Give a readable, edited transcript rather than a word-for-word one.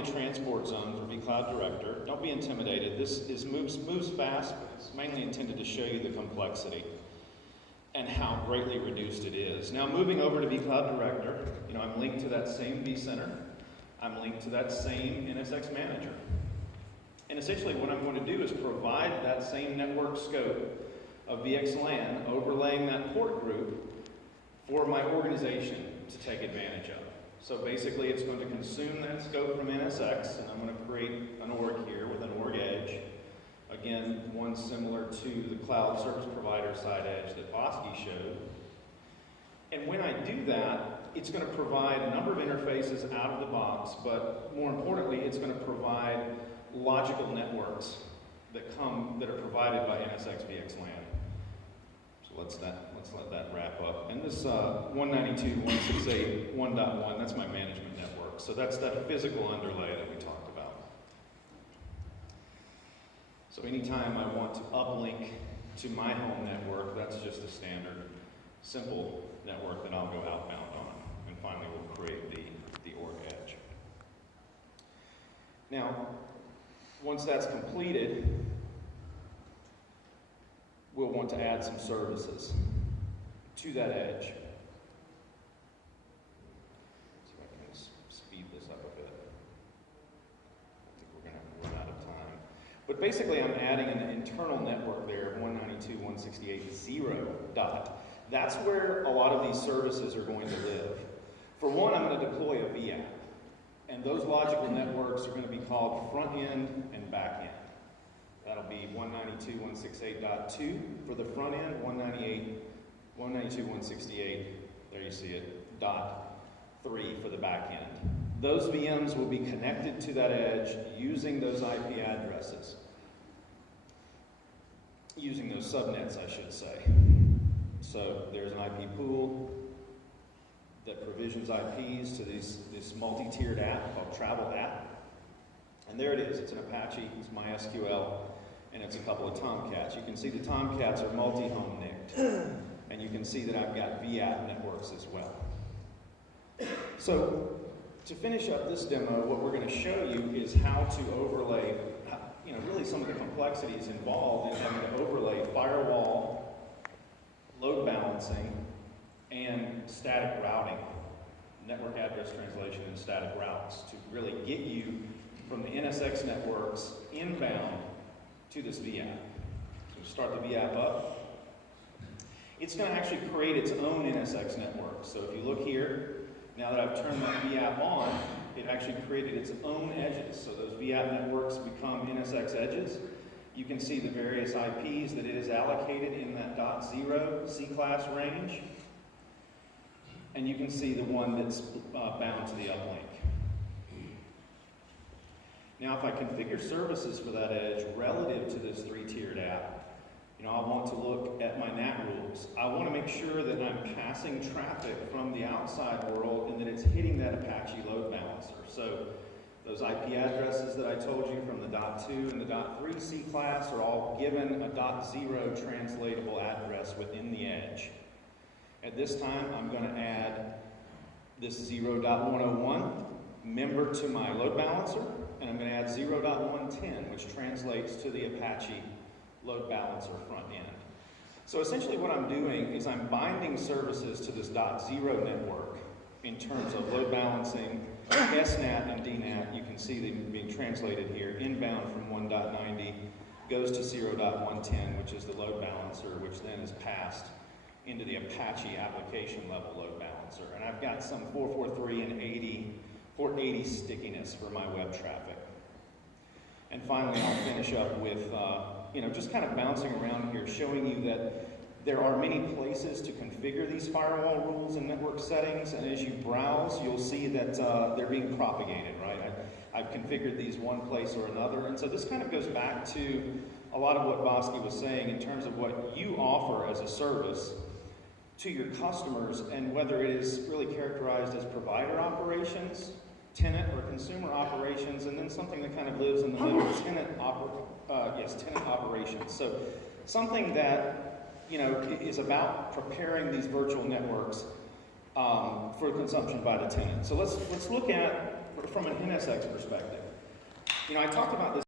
a transport zone for vCloud Director. Don't be intimidated. This moves fast, but it's mainly intended to show you the complexity and how greatly reduced it is. Now, moving over to vCloud Director, I'm linked to that same vCenter. I'm linked to that same NSX Manager. And essentially what I'm going to do is provide that same network scope of VXLAN, overlaying that port group for my organization to take advantage of. So basically it's going to consume that scope from NSX, and I'm going to create an org here with an org edge. Again, one similar to the cloud service provider side edge that Bosky showed. And when I do that, it's going to provide a number of interfaces out of the box, but more importantly, it's going to provide logical networks that are provided by NSX VXLAN. So let's let that wrap up. And this 192.168.1.1, that's my management network. So that's that physical underlay that we talked about. So anytime I want to uplink to my home network, that's just a standard, simple network that I'll go outbound on. And finally, we'll create the org edge. Now, once that's completed, we'll want to add some services to that edge. See if I can speed this up a bit. I think we're going to run out of time. But basically, I'm adding an internal network there of 192.168.0. That's where a lot of these services are going to live. For one, I'm going to deploy a vApp. And those logical networks are going to be called front end and back end. That'll be 192.168.2 for the front end, 192.168, there you see it, .3 for the back end. Those VMs will be connected to that edge using those IP addresses, using those subnets, I should say. So there's an IP pool that provisions IPs to this multi-tiered app called Travel App. And there it is. It's an Apache, it's MySQL, and it's a couple of Tomcats. You can see the Tomcats are multi-home nicked. And you can see that I've got vApp networks as well. So to finish up this demo, what we're going to show you is how to overlay, really some of the complexities involved in having to overlay firewall, load balancing, and static routing, network address translation and static routes to really get you from the NSX networks inbound to this vApp. So start the vApp up. It's going to actually create its own NSX network. So if you look here, now that I've turned that vApp on, it actually created its own edges. So those vApp networks become NSX edges. You can see the various IPs that it is allocated in that .0 C-class range. And you can see the one that's bound to the uplink. Now, if I configure services for that edge relative to this three-tiered app, I want to look at my NAT rules. I want to make sure that I'm passing traffic from the outside world and that it's hitting that Apache load balancer. So those IP addresses that I told you from the .2 and the .3 C class are all given a .0 translatable address within the edge. At this time, I'm going to add this 0.101 member to my load balancer, and I'm going to add 0.110, which translates to the Apache load balancer front end. So essentially what I'm doing is I'm binding services to this .0 network in terms of load balancing, SNAT and DNAT. You can see them being translated here. Inbound from 1.90 goes to 0.110, which is the load balancer, which then is passed into the Apache application level load balancer. And I've got some 443 and 480 stickiness for my web traffic. And finally, I'll finish up with just kind of bouncing around here, showing you that there are many places to configure these firewall rules and network settings, and as you browse, you'll see that they're being propagated, right? I've configured these one place or another, and so this kind of goes back to a lot of what Bosky was saying in terms of what you offer as a service to your customers, and whether it is really characterized as provider operations, tenant or consumer operations, and then something that kind of lives in the middle, tenant operations. So something that is about preparing these virtual networks for consumption by the tenant. So let's look at from an NSX perspective. You know, I talked about this